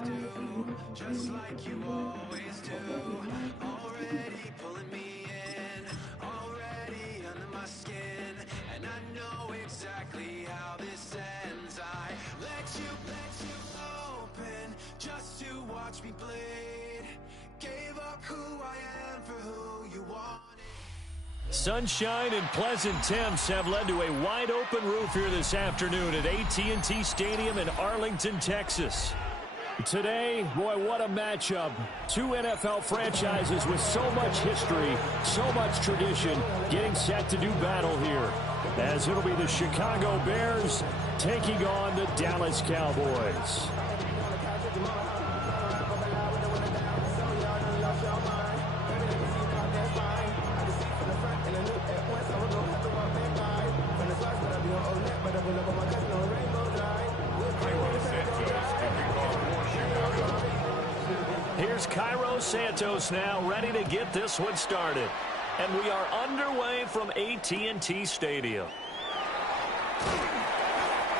always do, just like you always do. Already pulling me in, already under my skin, and I know exactly how this ends. I let you open just to watch me bleed. Gave up who I am for who you wanted. Sunshine and pleasant temps have led to a wide-open roof here this afternoon at AT&T Stadium in Arlington, Texas. Today, boy, what a matchup. Two NFL franchises with so much history, so much tradition, getting set to do battle here, as it'll be the Chicago Bears taking on the Dallas Cowboys. Here's Cairo Santos now, ready to get this one started. And we are underway from AT&T Stadium.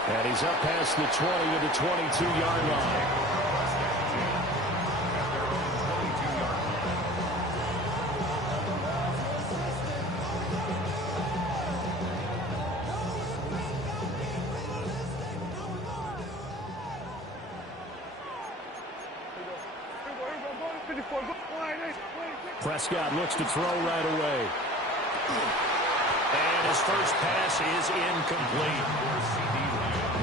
And he's up past the 20 to the 22-yard line. Prescott looks to throw right away. And his first pass is incomplete.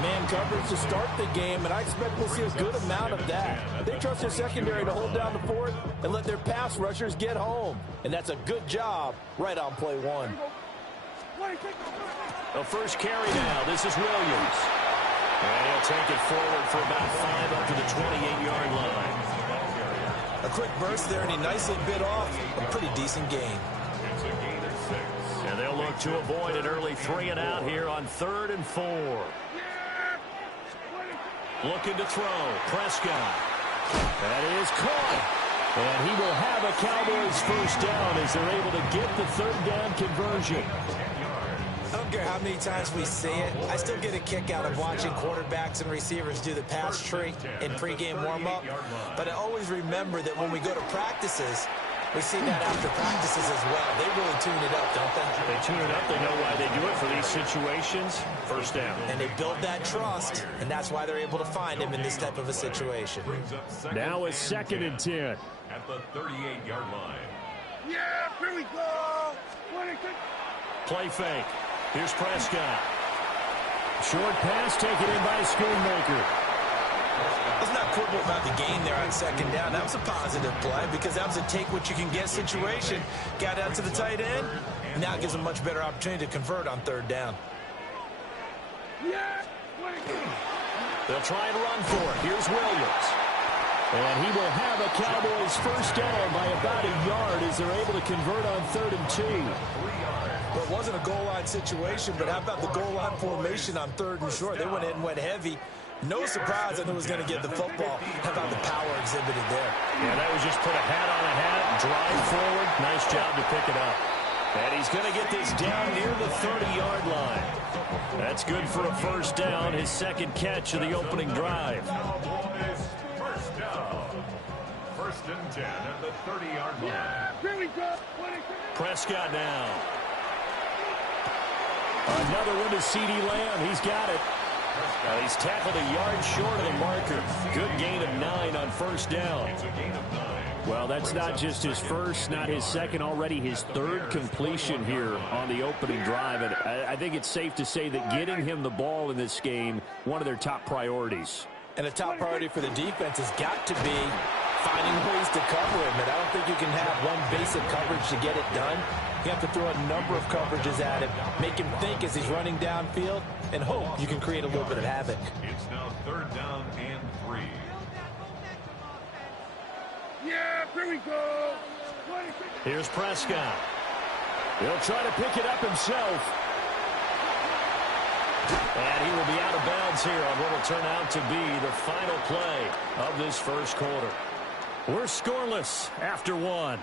Man coverage to start the game, and I expect we'll see a good amount of that. They trust their secondary to hold down the fort and let their pass rushers get home. And that's a good job right on play one. The first carry now. This is Williams. And he'll take it forward for about 5 up to the 28-yard line. A quick burst there, and he nicely bit off a pretty decent gain. And they'll look to avoid an early 3-and-out here on 3rd and 4. Looking to throw. Prescott. That is caught. And he will have a Cowboys first down as they're able to get the 3rd down conversion. I don't care how many times we see it. I still get a kick out of watching quarterbacks and receivers do the pass tree in pregame warm-up. But I always remember that when we go to practices, we see that after practices as well. They really tune it up, don't they? They tune it up. They know why they do it for these situations. First down. And they build that trust, and that's why they're able to find him in this type of a situation. Now it's 2nd and 10. At the 38-yard line. Yeah, here we go. Play fake. Here's Prescott. Short pass taken in by Schoonmaker. Let's not quibble about the gain there on 2nd down. That was a positive play because that was a take-what-you-can-get situation. Got out to the tight end. Now it gives them a much better opportunity to convert on 3rd down. They'll try and run for it. Here's Williams. And he will have a Cowboys first down by about a yard as they're able to convert on 3rd and 2. Well, it wasn't a goal line situation, but how about the goal line formation on 3rd and short? They went in and went heavy. No surprise, I knew it was going to get the football. How about the power exhibited there? Yeah, that was just put a hat on a hat, drive forward. Nice job to pick it up. And he's going to get this down near the 30-yard line. That's good for a first down, his 2nd catch of the opening drive. First down. 1st and 10 at the 30-yard line. Here we go. Prescott now. Another one to C.D. Lamb. He's got it. He's tackled a yard short of the marker. Good gain of 9 on first down. Well, that's not just his first, not his second, already his 3rd completion here on the opening drive. And I think it's safe to say that getting him the ball in this game, one of their top priorities. And a top priority for the defense has got to be finding ways to cover him. And I don't think you can have one basic coverage to get it done. You have to throw a number of coverages at him, make him think as he's running downfield, and hope you can create a little bit of havoc. It's now 3rd down and 3. Yeah, here we go. Here's Prescott. He'll try to pick it up himself. And he will be out of bounds here on what will turn out to be the final play of this first quarter. We're scoreless after 1.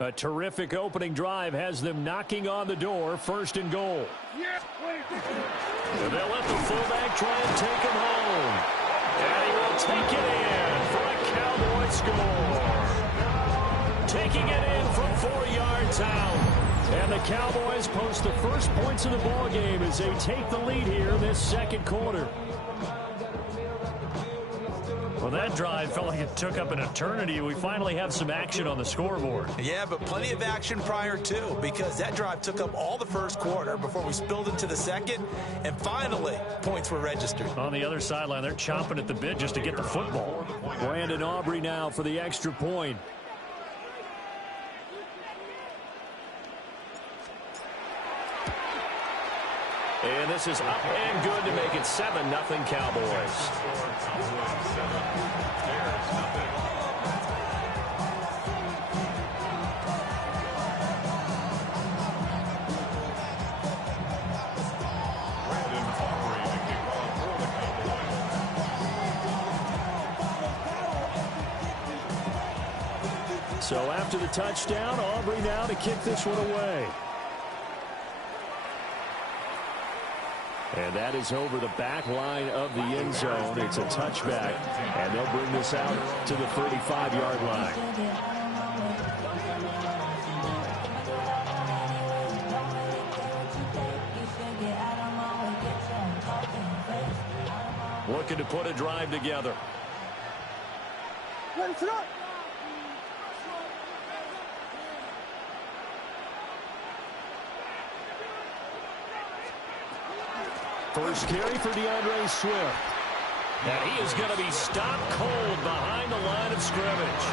A terrific opening drive has them knocking on the door, 1st and goal. And they'll let the fullback try and take him home. And he will take it in for a Cowboy score. Taking it in from 4 yards out. And the Cowboys post the first points of the ball game as they take the lead here this second quarter. Well, that drive felt like it took up an eternity. We finally have some action on the scoreboard. Yeah, but plenty of action prior to, because that drive took up all the first quarter before we spilled into the second, and finally, points were registered. On the other sideline, they're chomping at the bit just to get the football. Brandon Aubrey now for the extra point. And this is up and good to make it 7-0 Cowboys. So after the touchdown, Aubrey now to kick this one away. And that is over the back line of the end zone. It's a touchback, and they'll bring this out to the 35-yard line. Looking to put a drive together. First carry for DeAndre Swift. And he is going to be stopped cold behind the line of scrimmage.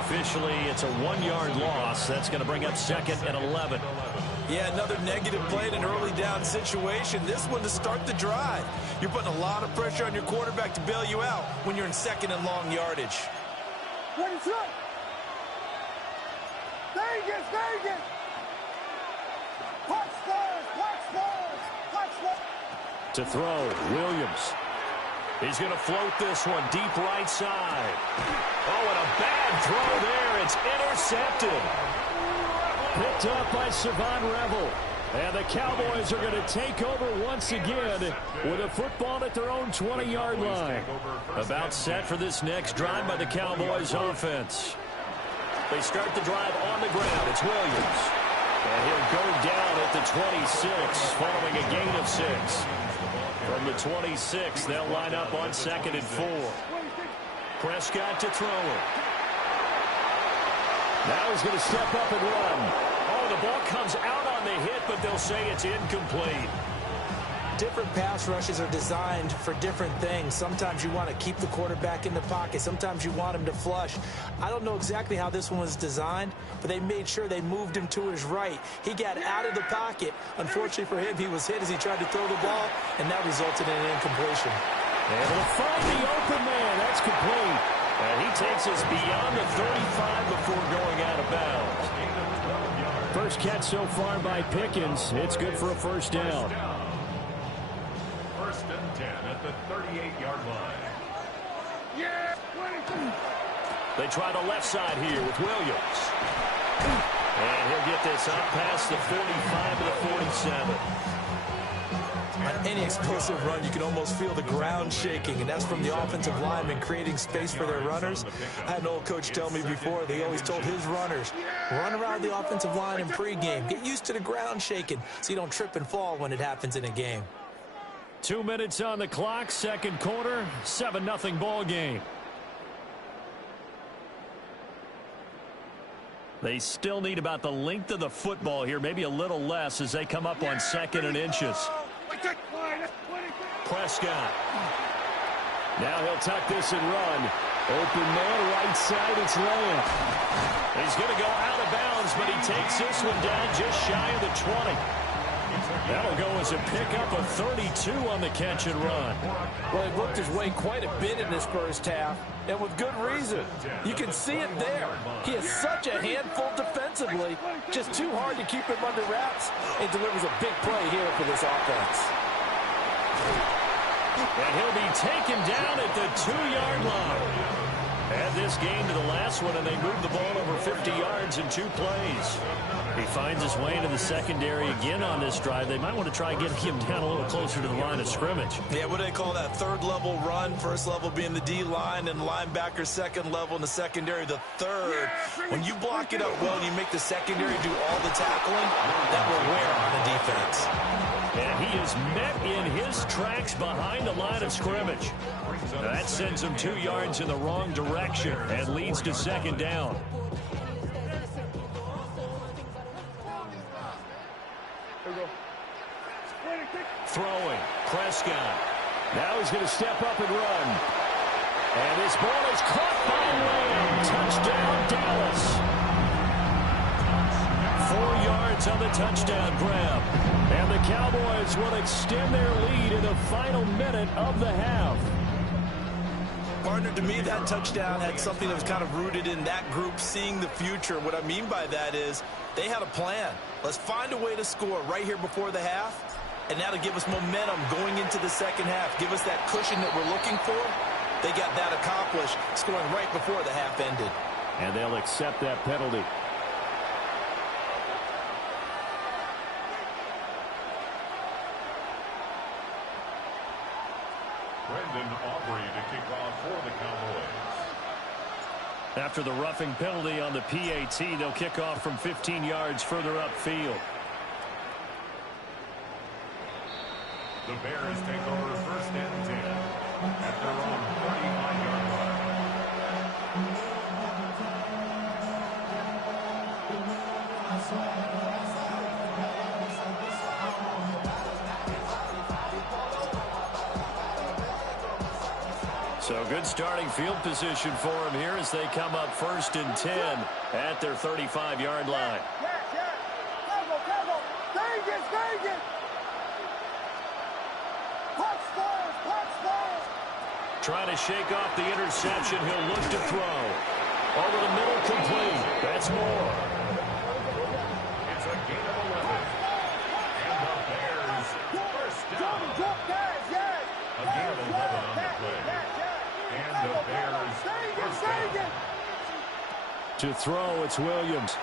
Officially, it's a 1-yard loss. That's going to bring up 2nd and 11. Yeah, another negative play in an early down situation. This one to start the drive. You're putting a lot of pressure on your quarterback to bail you out when you're in 2nd and long yardage. To throw, Williams. He's going to float this one deep right side. Oh, and a bad throw there. It's intercepted. Picked up by Savon Revel. And the Cowboys are going to take over once again with a football at their own 20-yard line. About set for this next drive by the Cowboys offense. They start the drive on the ground. It's Williams. And he'll go down at the 26 following a gain of 6. From the 26, they'll line up on 2nd and 4. Prescott to throw it. Now he's going to step up and run. Oh, the ball comes out on the hit, but they'll say it's incomplete. Different pass rushes are designed for different things. Sometimes you want to keep the quarterback in the pocket. Sometimes you want him to flush. I don't know exactly how this one was designed, but they made sure they moved him to his right. He got out of the pocket. Unfortunately for him, he was hit as he tried to throw the ball, and that resulted in an incompletion. Able to find the open man. That's complete. And he takes us beyond the 35 before going out of bounds. First catch so far by Pickens. It's good for a first down. 1st and 10 at the 38-yard line. They try the left side here with Williams. And he'll get this up past the 45 to the 47. On any explosive run, you can almost feel the ground shaking, and that's from the offensive linemen creating space for their runners. I had an old coach tell me before, they always told his runners, run around the offensive line in pregame. Get used to the ground shaking so you don't trip and fall when it happens in a game. 2 minutes on the clock, second quarter, 7-0 ball game. They still need about the length of the football here, maybe a little less as they come up on 2nd and inches. Prescott. Now he'll tuck this and run. Open man, right side, it's Lamb. He's going to go out of bounds, but he takes this one down just shy of the 20. That'll go as a pickup of 32 on the catch and run. Well, he worked his way quite a bit in this first half, and with good reason. You can see it there. He is such a handful defensively, just too hard to keep him under wraps, and delivers a big play here for this offense. And he'll be taken down at the 2-yard line. Add this game to the last one, and they moved the ball over 50 yards in 2 plays. He finds his way into the secondary again on this drive. They might want to try getting him down a little closer to the line of scrimmage. Yeah, what do they call that? Third level run. First level being the D-line, and linebacker second level in the secondary, the third. When you block it up well and you make the secondary do all the tackling, that will wear on the defense. And he is met in his tracks behind the line of scrimmage. That sends him 2 yards in the wrong direction and leads to second down. Throwing, Prescott. Now he's going to step up and run. And this ball is caught by Lamb. Touchdown, Dallas. 4 yards on the touchdown grab. And the Cowboys will extend their lead in the final minute of the half. Partner, to me, that touchdown had something that was kind of rooted in that group seeing the future. What I mean by that is they had a plan. Let's find a way to score right here before the half, and that'll give us momentum going into the second half. Give us that cushion that we're looking for. They got that accomplished, scoring right before the half ended. And they'll accept that penalty. To kick off for the Cowboys. After the roughing penalty on the PAT, they'll kick off from 15 yards further upfield. The Bears take over 1st and 10 at their own 35-yard line. So good starting field position for them here as they come up 1st and 10 at their 35-yard line. Trying to shake off the interception. He'll look to throw. Over the middle, complete. That's more. It's a gain of 11. And the Bears first down. A gain of 11 on the play. And the Bears first down. To throw, it's Williams.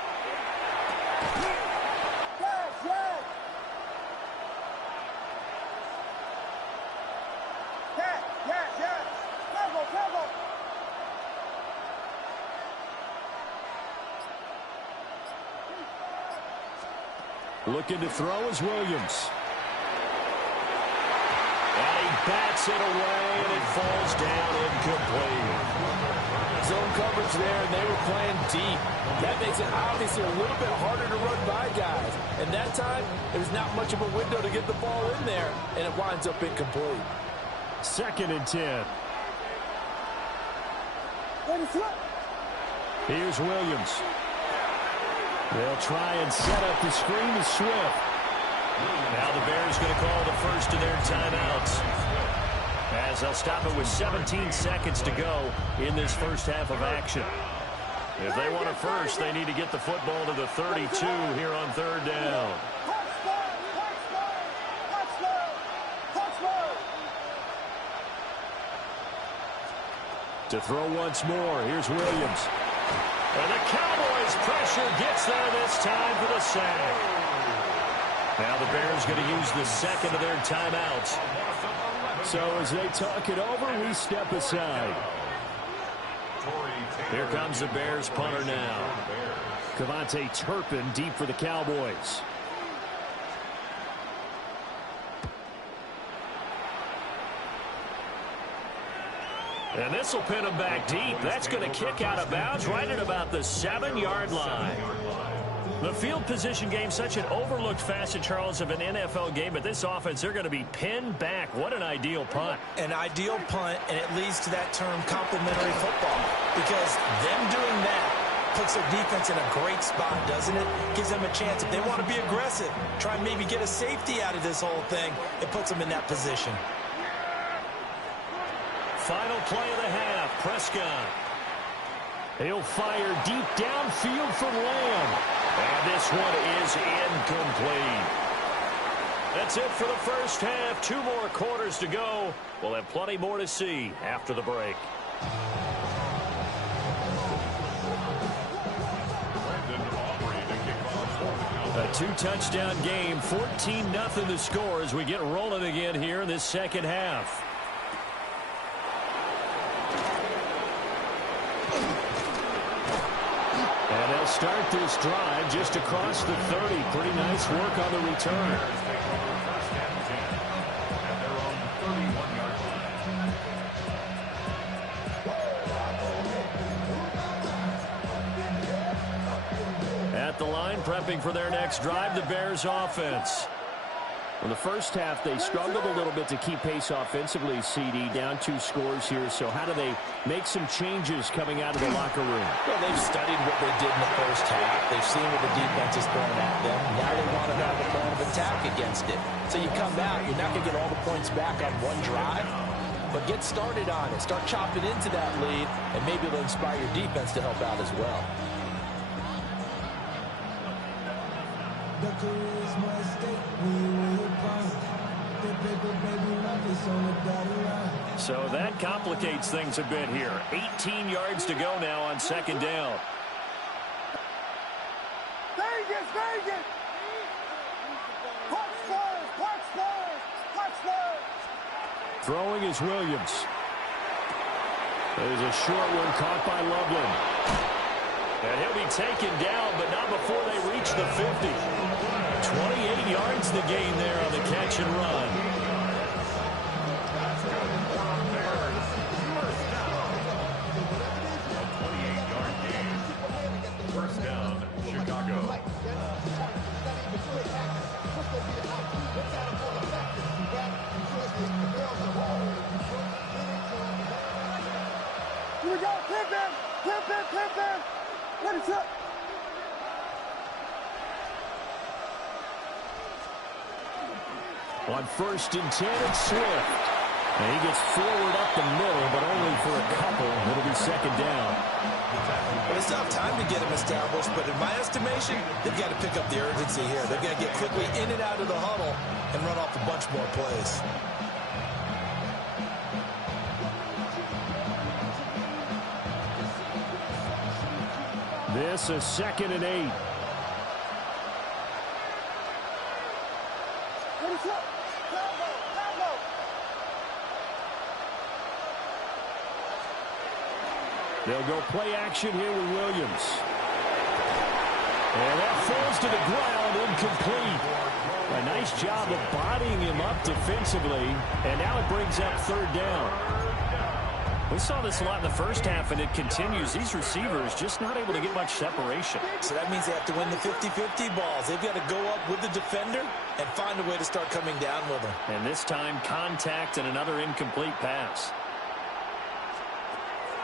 Looking to throw is Williams. And he bats it away, and it falls down incomplete. Zone coverage there, and they were playing deep. That makes it obviously a little bit harder to run by guys. And that time, there's not much of a window to get the ball in there, and it winds up incomplete. 2nd and 10. Here's Williams. They'll try and set up the screen to Swift. Now the Bears going to call the first of their timeouts, as they'll stop it with 17 seconds to go in this first half of action. If they want a first, they need to get the football to the 32 here on 3rd down. To throw once more, here's Williams. And the Cowboys' pressure gets there this time for the sack. Now the Bears going to use the second of their timeouts. So as they talk it over, we step aside. Here comes the Bears punter now. Cavante Turpin deep for the Cowboys. And this will pin him back deep. That's going to kick out of bounds right at about the 7-yard line. The field position game, such an overlooked facet, Charles, of an NFL game. But this offense, they're going to be pinned back. What an ideal punt. An ideal punt, and it leads to that term complementary football. Because them doing that puts their defense in a great spot, doesn't it? Gives them a chance. If they want to be aggressive, try and maybe get a safety out of this whole thing, it puts them in that position. Final play of the half, Prescott. He'll fire deep downfield from Lamb. And this one is incomplete. That's it for the first half. 2 more quarters to go. We'll have plenty more to see after the break. A two-touchdown game, 14-0 the score as we get rolling again here in this second half. And they'll start this drive just across the 30. Pretty nice work on the return. At the line, prepping for their next drive, the Bears offense. In the first half, they struggled a little bit to keep pace offensively, CD, down 2 scores here. So how do they make some changes coming out of the locker room? Well, they've studied what they did in the first half. They've seen what the defense is throwing at them. Now they want to have a plan of attack against it. So you come out, you're not going to get all the points back on one drive, but get started on it. Start chopping into that lead, and maybe it'll inspire your defense to help out as well. So that complicates things a bit here. 18 yards to go now on second down. Vegas, Vegas! Punch first, punch first, punch first! Throwing is Williams. There's a short one caught by Loveland. And he'll be taken down, but not before they reach the 50. 28 yards the gain there on the catch and run. First down, Chicago. Here we go, clip him! Clip him, clip him! Let it up! On 1st and 10, it's Swift. And he gets forward up the middle, but only for a couple. It'll be second down. Well, they still have time to get him established, but in my estimation, they've got to pick up the urgency here. They've got to get quickly in and out of the huddle and run off a bunch more plays. This is 2nd and 8. Let it up! Combo, combo! They'll go play action here with Williams. And that falls to the ground, incomplete. A nice job of bodying him up defensively. And now it brings up 3rd down. We saw this a lot in the first half, and it continues. These receivers just not able to get much separation. So that means they have to win the 50-50 balls. They've got to go up with the defender and find a way to start coming down with them. And this time, contact and another incomplete pass.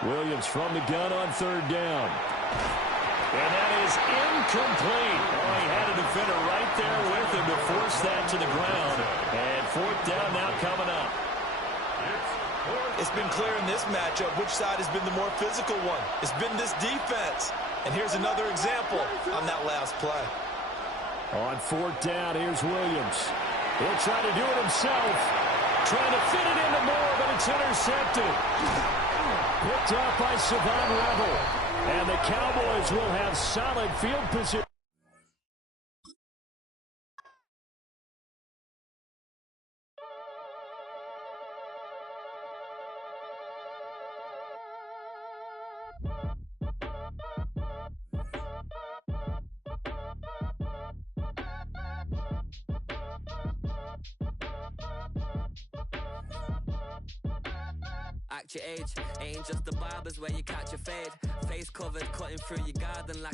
Williams from the gun on 3rd down. And that is incomplete. Oh, he had a defender right there with him to force that to the ground. And 4th down now coming up. It's been clear in this matchup which side has been the more physical one. It's been this defense. And here's another example on that last play. On 4th down, here's Williams. He'll try to do it himself. Trying to fit it into Moore, but it's intercepted. Picked off by Savon Rebel. And the Cowboys will have solid field position. Act your age, ain't just the barbers where you catch your fade. Face covered, cutting through your garden like